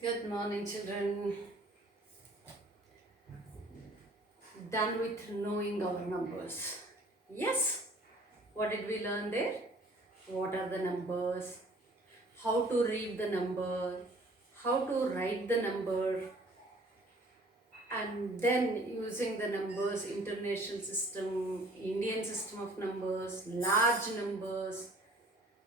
Good morning, children. Done with knowing our numbers. Yes. What did we learn there? What are the numbers? How to read the number? How to write the number? And then using the numbers, international system, Indian system of numbers, large numbers.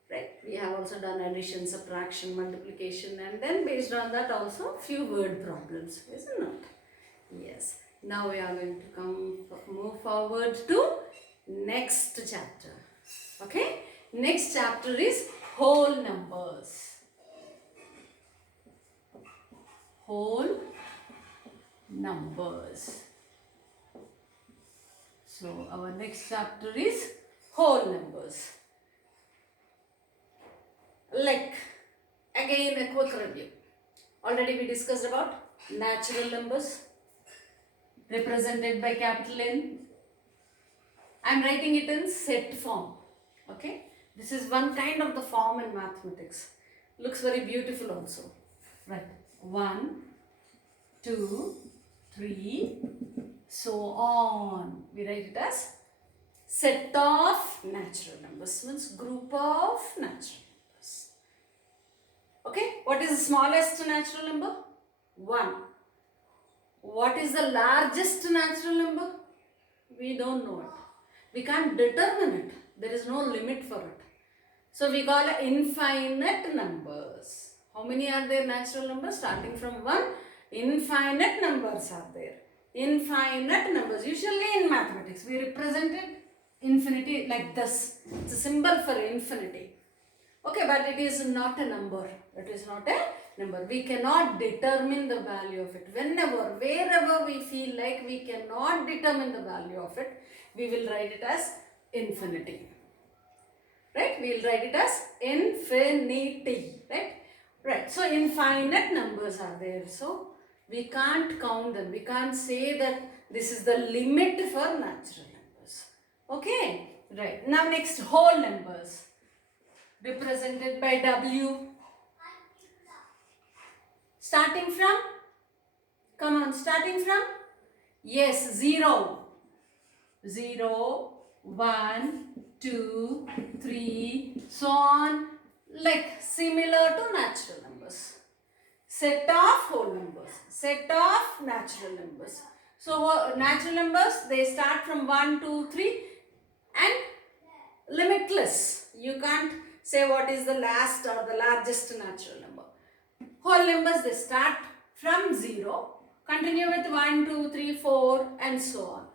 Right? We have also done addition, subtraction, multiplication, and then based on that also few word problems, isn't it? Yes. Now we are going to move forward to next chapter. Okay. Next chapter is whole numbers. Whole numbers. So our next chapter is whole numbers. Like again a quick review. Already we discussed about natural numbers represented by capital N. I am writing it in set form. Okay. This is one kind of the form in mathematics. Looks very beautiful also. Right. 1, 2, 3, so on. We write it as set of natural numbers. Means group of natural numbers. Okay. What is the smallest natural number? 1. What is the largest natural number? We don't know it. We can't determine it. There is no limit for it. So we call it infinite numbers. How many are there natural numbers? Starting from 1, infinite numbers are there. Infinite numbers. Usually in mathematics, we represented infinity like this. It's a symbol for infinity. Okay, but it is not a number. It is not a number. We cannot determine the value of it. Whenever, wherever we feel like we cannot determine the value of it, we will write it as infinity. Right? We will write it as infinity. Right? Right. So, infinite numbers are there. So, we can't count them. We can't say that this is the limit for natural numbers. Okay? Right. Now, next, whole numbers. Represented by W. Starting from? Come on, starting from? Yes, 0. 0, 1, 2, 3, so on. Like similar to natural numbers. Set of whole numbers. Set of natural numbers. So, natural numbers, they start from 1, 2, 3 and limitless. You can't say what is the last or the largest natural number. Whole numbers, they start from 0, continue with 1, 2, 3, 4 and so on.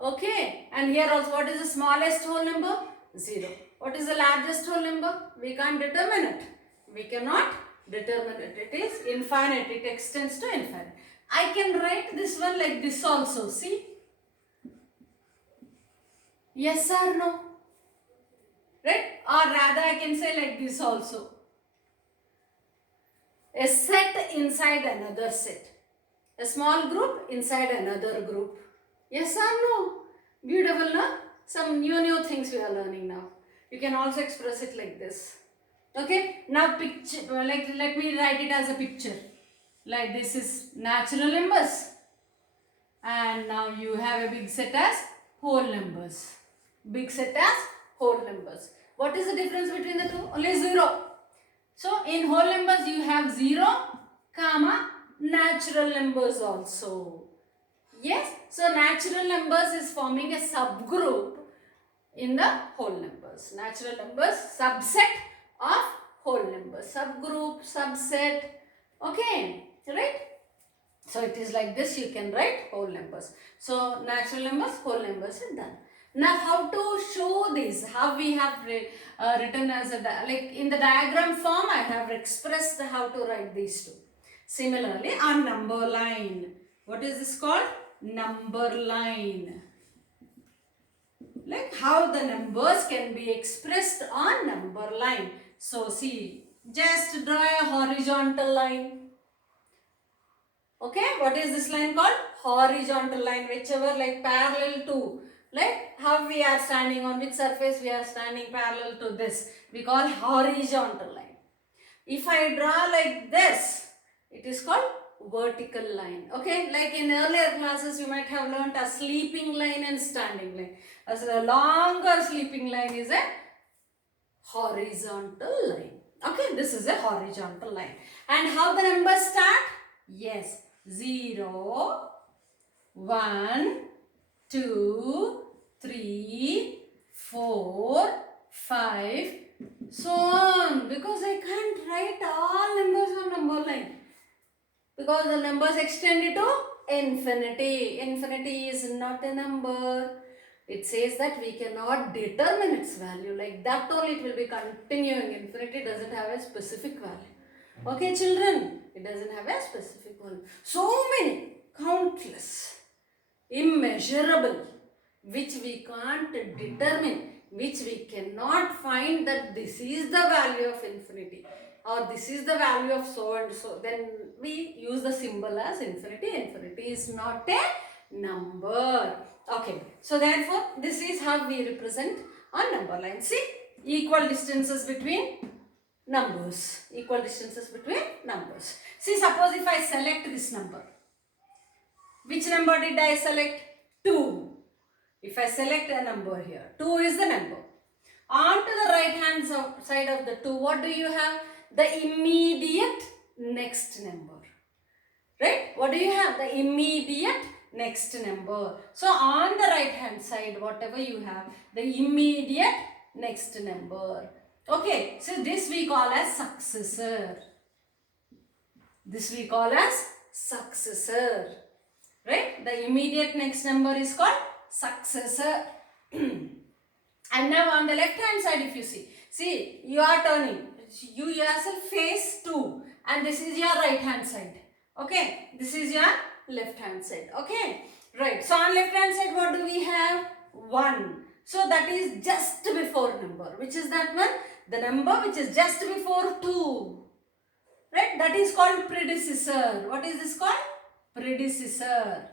Okay, and here also what is the smallest whole number? 0. What is the largest whole number? We can't determine it. We cannot determine it. It is infinite. It extends to infinite. I can write this one like this also. See? Yes or no? Right? Or rather I can say like this also. A set inside another set. A small group inside another group. Yes or no? Beautiful, no? Some new things we are learning now. You can also express it like this. Okay? Now picture, like let me write it as a picture. Like this is natural numbers. And now you have a big set as whole numbers. Big set as whole numbers. What is the difference between the two? Only 0. So in whole numbers you have 0, comma, natural numbers also. Yes, so natural numbers is forming a subgroup in the whole numbers. Natural numbers, subset of whole numbers. Subgroup, subset. Okay, right? So it is like this, you can write whole numbers. So natural numbers, whole numbers are done. Now how to show this? How we have written as a, like in the diagram form I have expressed how to write these two. Similarly on number line. What is this called? Number line. Like how the numbers can be expressed on number line. So see, just draw a horizontal line. Okay, what is this line called? Horizontal line, whichever like parallel to, like how we are standing, on which surface we are standing parallel to this, we call horizontal line. If I draw like this, It is called vertical line. Okay, like in earlier classes you might have learnt a sleeping line and standing line. As a longer sleeping line is a horizontal line. Okay, this is a horizontal line. And how the numbers start? Yes, 0, 1, 2, 3, 4, 5, so on. Because I can't write all numbers on number line. Because the numbers extend to infinity. Infinity is not a number. It says that we cannot determine its value. Like that only it will be continuing. Infinity doesn't have a specific value. Okay, children? It doesn't have a specific value. So many, countless, immeasurable, which we can't determine, which we cannot find that this is the value of infinity or this is the value of so and so. Then we use the symbol as infinity. Infinity is not a number. Okay, so therefore this is how we represent a number line. See, equal distances between numbers. Equal distances between numbers. See, suppose if I select this number. Which number did I select? 2. If I select a number here, 2 is the number. On to the right hand side of the 2, what do you have? The immediate next number. Right? What do you have? The immediate next number. So on the right hand side, whatever you have, the immediate next number. Okay, so this we call as successor. This we call as successor. Right? The immediate next number is called successor. And now on the left hand side, if you see you are turning. You yourself face 2 and this is your right hand side. Okay, this is your left hand side. Okay, right. So on left hand side, what do we have? 1. So that is just before number. Which is that one? The number which is just before 2. Right? That is called predecessor. What is this called? Predecessor.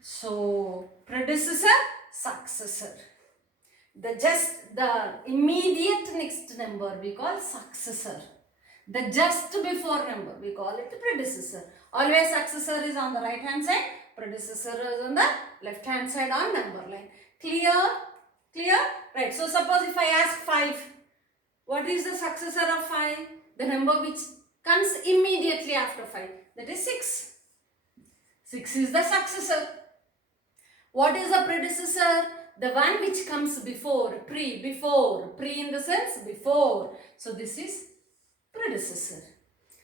So predecessor, successor. The immediate next number we call successor. The just before number we call it predecessor. Always successor is on the right hand side, predecessor is on the left hand side on number line. Clear? Clear? Right. So suppose if I ask 5, what is the successor of 5? The number which comes immediately after 5. That is 6. 6 is the successor. What is the predecessor? The one which comes before, pre in the sense before. So this is predecessor.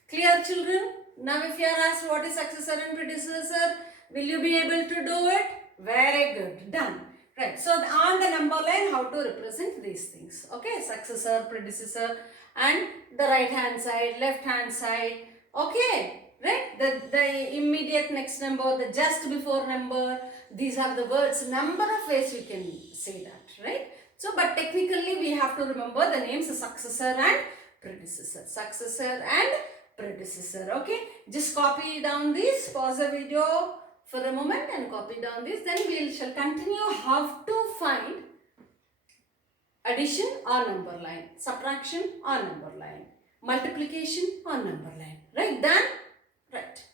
Clear, children? Now if you are asked what is successor and predecessor, will you be able to do it? Very good. Done. Right. So on the number line, how to represent these things. Okay. Successor, predecessor and the right hand side, left hand side. Okay. Right. The immediate next number, the just before number. These are the words. Number of ways we can say that. Right. So but technically we have to remember the names successor and predecessor. Successor and predecessor. Okay. Just copy down this. Pause the video for a moment and copy down this. Then we shall continue how to find addition on number line, subtraction on number line, multiplication on number line. Right? Done? Right.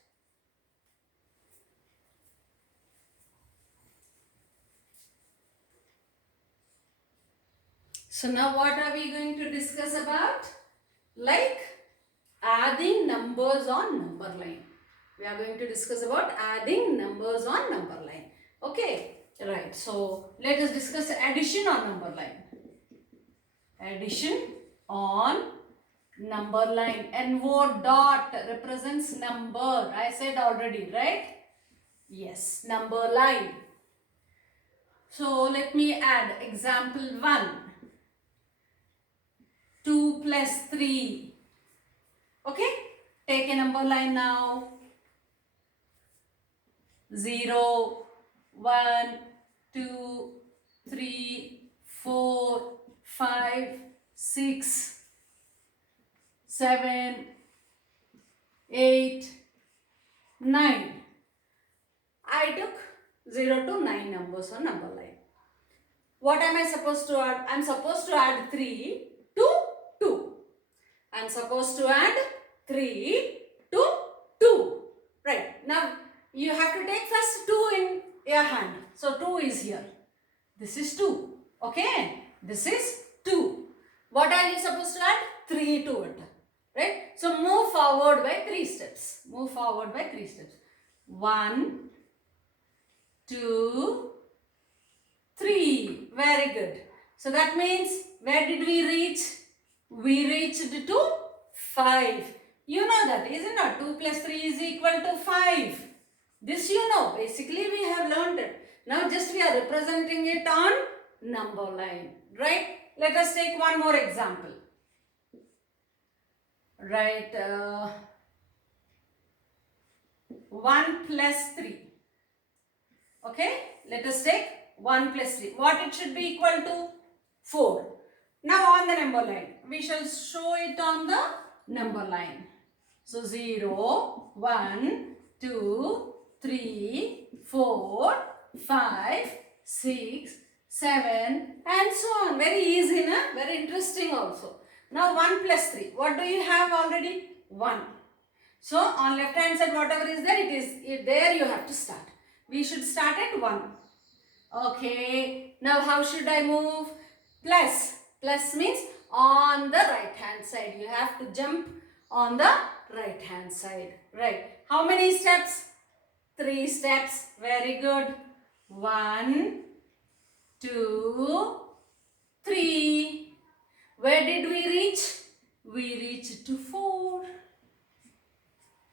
So now what are we going to discuss about? Like adding numbers on number line. We are going to discuss about adding numbers on number line. Okay, right. So let us discuss addition on number line. Addition on number line. NO dot represents number. I said already, right? Yes, number line. So let me add example 1. 2 plus 3. Okay, take a number line now. 0, 1, 2, 3, 4, 5, 6, 7, 8, 9. I took 0 to 9 numbers on number line. What am I supposed to add? I am supposed to add 3 to 2. I'm supposed to add 3 to 2. Right. Now, you have to take first 2 in your hand. So, 2 is here. This is 2. Okay. This is 2. What are you supposed to add? 3 to it. Right. So, move forward by 3 steps. Move forward by 3 steps. 1, 2, 3. Very good. So, that means where did we reach? We reached to 5. You know that, isn't it? 2 plus 3 is equal to 5. This you know. Basically, we have learned it. Now, just we are representing it on number line. Right? Let us take one more example. Right. 1 plus 3. Okay. Let us take 1 plus 3. What it should be equal to? 4. Now on the number line. We shall show it on the number line. So 0, 1, 2, 3, 4, 5, 6, 7 and so on. Very easy, na? Very interesting also. Now 1 plus 3. What do you have already? 1. So on left hand side whatever is there, there you have to start. We should start at 1. Okay. Now how should I move? Plus. Plus means on the right hand side. You have to jump on the right hand side. Right. How many steps? 3 steps. Very good. 1, 2, 3. Where did we reach? We reached to 4.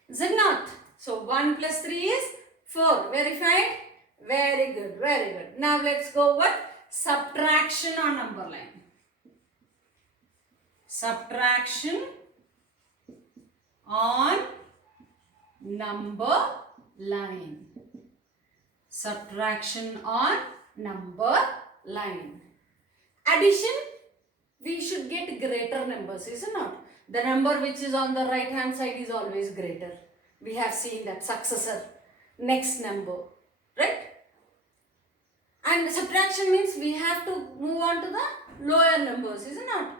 Is it not? So 1 plus 3 is 4. Verified? Very good. Very good. Now let's go with subtraction on number line. Subtraction on number line. Subtraction on number line. Addition, we should get greater numbers, is it not? The number which is on the right hand side is always greater. We have seen that successor, next number, right? And subtraction means we have to move on to the lower numbers, is it not?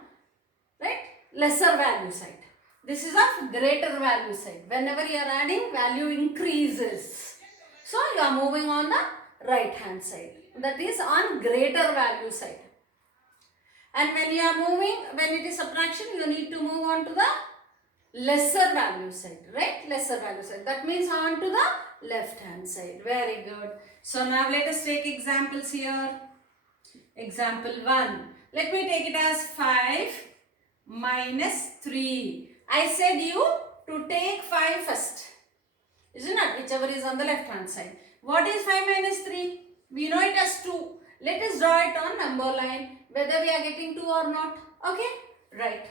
Right? Lesser value side. This is of greater value side. Whenever you are adding, value increases. So you are moving on the right hand side. That is on greater value side. And when you are moving, when it is subtraction, you need to move on to the lesser value side. Right? Lesser value side. That means on to the left hand side. Very good. So now let us take examples here. Example 1. Let me take it as 5 minus 3. I said you to take 5 first. Isn't it? Whichever is on the left hand side. What is 5 minus 3? We know it as 2. Let us draw it on number line. Whether we are getting 2 or not. Okay? Right.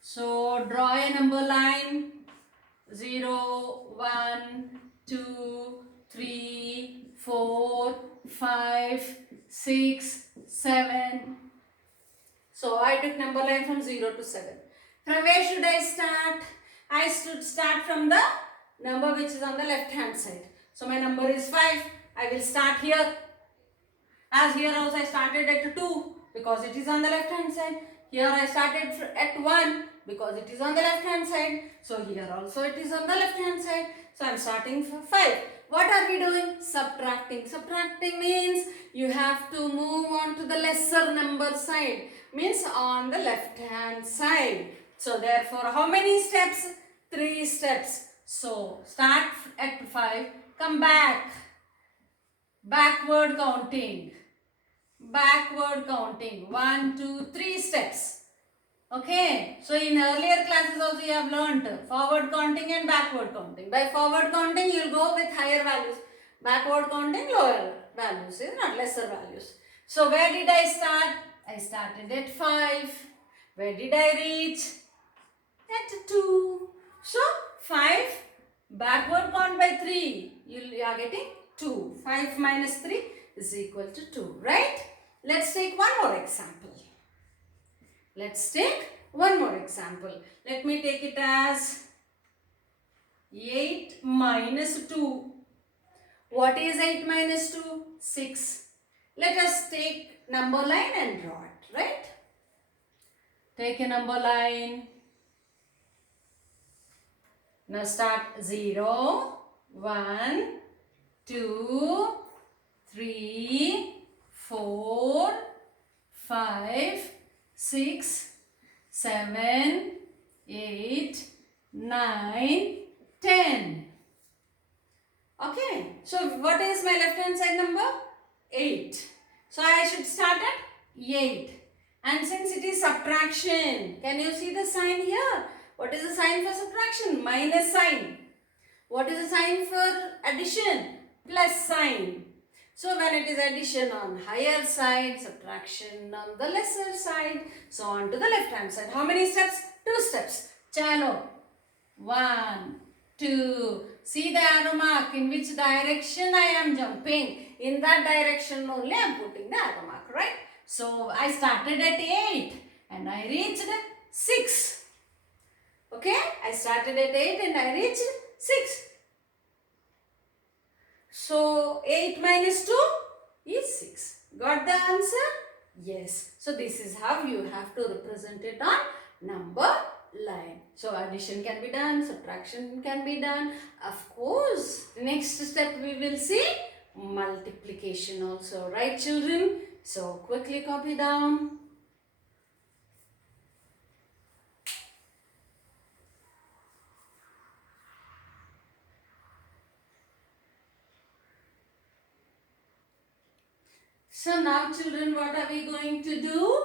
So draw a number line. 0, 1, 2, 3, 4, 5, 6, 7. So I took number line from 0 to 7. From where should I start? I should start from the number which is on the left hand side. So my number is 5. I will start here. As here also I started at 2 because it is on the left hand side. Here I started at 1 because it is on the left hand side. So here also it is on the left hand side. So I am starting from 5. What are we doing? Subtracting. Subtracting means you have to move on to the lesser number side. Means on the left hand side. So therefore how many steps? 3 steps. So start at 5. Come back. Backward counting. Backward counting. 1, 2, 3 steps. Okay. So in earlier classes also you have learnt forward counting and backward counting. By forward counting you will go with higher values. Backward counting lower values, is not lesser values. So where did I start? I started at 5. Where did I reach? At 2. So 5 backward count by 3. You are getting 2. 5 minus 3 is equal to 2. Right? Let's take one more example. Let's take one more example. Let me take it as 8 minus 2. What is 8 minus 2? 6. Let us take number line and draw it. Right? Take a number line. Now start 0, 1, 2, 3, 4, 5, 6, 7, 8, 9, 10. Okay, so what is my left hand side number? 8. So I should start at 8. And since it is subtraction, can you see the sign here? What is the sign for subtraction? Minus sign. What is the sign for addition? Plus sign. So when it is addition on higher side, subtraction on the lesser side. So on to the left hand side. How many steps? 2 steps. Chalo. 1, 2. See the arrow mark in which direction I am jumping. In that direction only I am putting the arrow mark, right? So I started at 8 and I reached 6. Okay, I started at 8 and I reached 6. So 8 minus 2 is 6. Got the answer? Yes. So this is how you have to represent it on number line. So addition can be done, subtraction can be done. Of course, next step we will see multiplication also. Right, children? So quickly copy down. So now children, what are we going to do?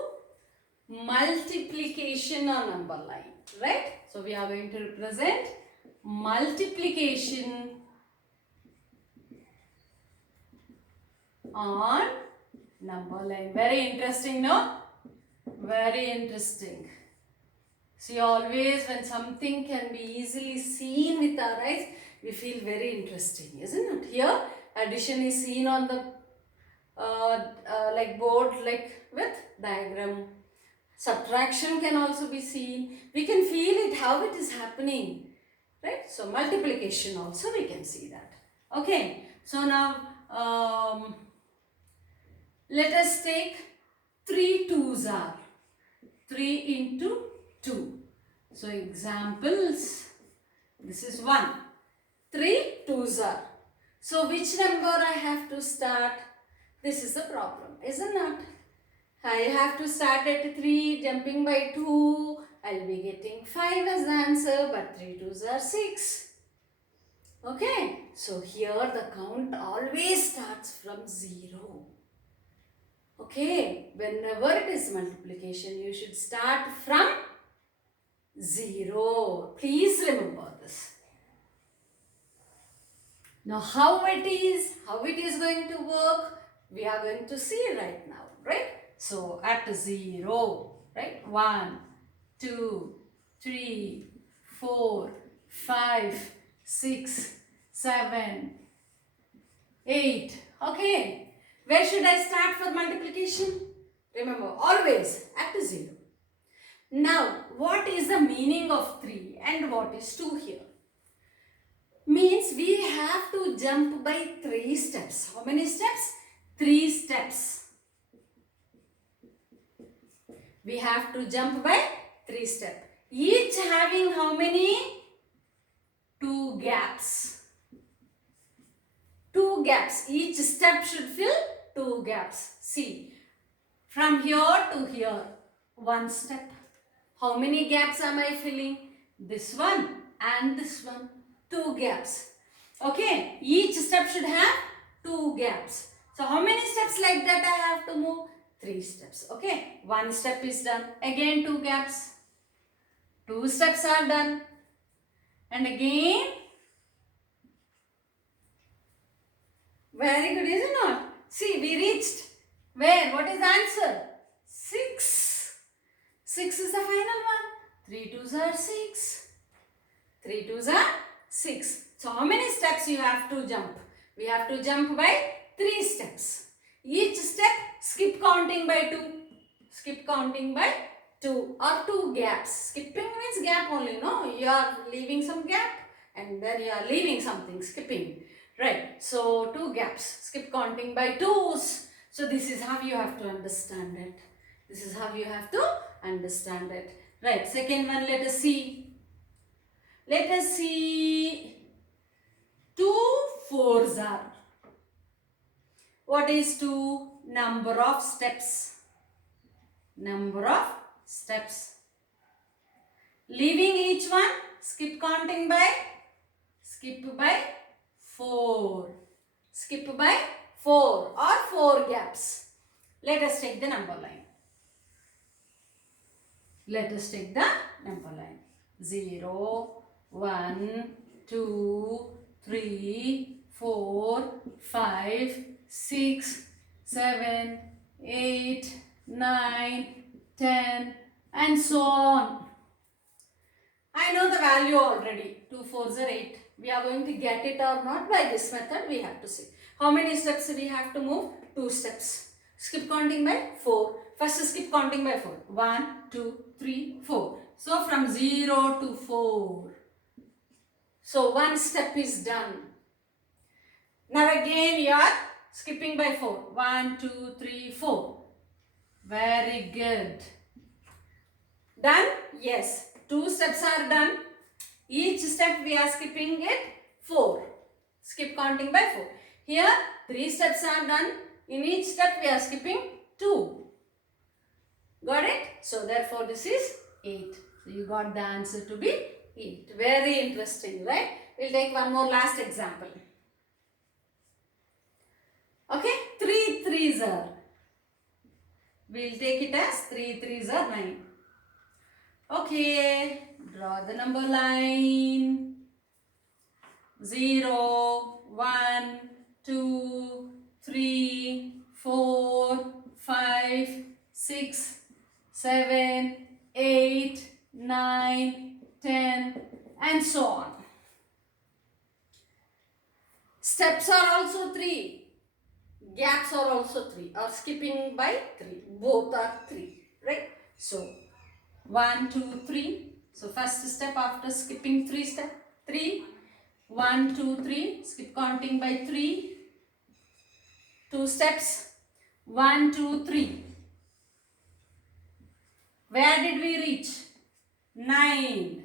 Multiplication on number line, right? So we are going to represent multiplication on number line. Very interesting, no? Very interesting. See, always when something can be easily seen with our eyes, we feel very interesting, isn't it? Here, addition is seen on the like board, like with diagram. Subtraction can also be seen. We can feel it, how it is happening, right? So multiplication also we can see that. Okay, so now let us take 3 2s are 3 into 2. So examples, this is 1. 3 2s are. So which number I have to start? This is the problem, isn't it? I have to start at 3, jumping by 2. I'll be getting 5 as the answer, but 3 2s are 6. Okay, so here the count always starts from 0. Okay, whenever it is multiplication, you should start from 0. Please remember this. Now how it is going to work, we are going to see right now, right? So at 0, right? 1, 2, 3, 4, 5, 6, 7, 8. Okay. Where should I start for multiplication? Remember, always at 0. Now, what is the meaning of 3 and what is 2 here? Means we have to jump by 3 steps. How many steps? 3 steps. We have to jump by 3 steps. Each having how many? 2 gaps. 2 gaps. Each step should fill 2 gaps. See, from here to here, 1 step. How many gaps am I filling? This one and this one. 2 gaps. Okay, each step should have 2 gaps. So how many steps like that I have to move? 3 steps. Okay, 1 step is done. Again 2 gaps. 2 steps are done. And again. Very good, is it not? See, we reached. Where? What is the answer? 6. 6 is the final one. 3 2s are 6. 3 2s are 6. So how many steps you have to jump? We have to jump by 3 steps. Each step skip counting by 2. Skip counting by 2 or 2 gaps. Skipping means gap only, no? You are leaving some gap and then you are leaving something, skipping. Right. So 2 gaps. Skip counting by 2s. So this is how you have to understand it. This is how you have to understand it. Right. Second one, let us see. Let us see. 2 fours are. What is 2? Number of steps. Number of steps. Leaving each one, skip counting by 4. Skip by 4 or 4 gaps. Let us take the number line. Let us take the number line. 0, 1, 2, 3, 4, 5, 6, 7, 8, 9, 10 and so on. I know the value already. 2 fours are 8. We are going to get it or not by this method we have to see. How many steps we have to move? 2 steps. Skip counting by 4. First skip counting by 4. 1, 2, 3, 4. So from 0 to 4. So 1 step is done. Now again you are skipping by 4. 1, 2, 3, 4. Very good. Done? Yes. 2 steps are done. Each step we are skipping it 4. Skip counting by 4. Here 3 steps are done. In each step we are skipping 2. Got it? So therefore this is 8. So you got the answer to be 8. Very interesting, right? We'll take one more last example. Okay? 3 threes are. We'll take it as 3 threes are 9. Okay. Draw the number line. 0, 1, 2, 3, 4, 5, 6, 7, 8, 9, 10 and so on. Steps are also 3. Gaps are also 3 or skipping by 3. Both are 3. Right? So 1, 2, 3. So first step after skipping 3 step 3. 1, 2, 3. Skip counting by 3. 2 steps. 1, 2, 3. Where did we reach? 9.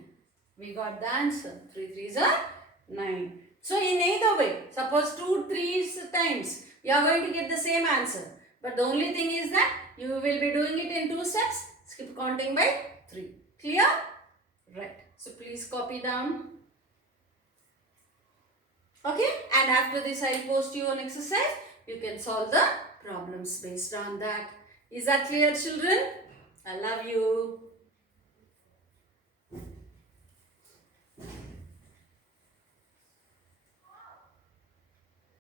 We got the answer. 3 threes are 9. So in either way, suppose 2 threes times, you are going to get the same answer. But the only thing is that you will be doing it in 2 steps. Skip counting by 3. Clear? Right. So please copy down. Okay. And after this I will post you an exercise. You can solve the problems based on that. Is that clear, children? I love you.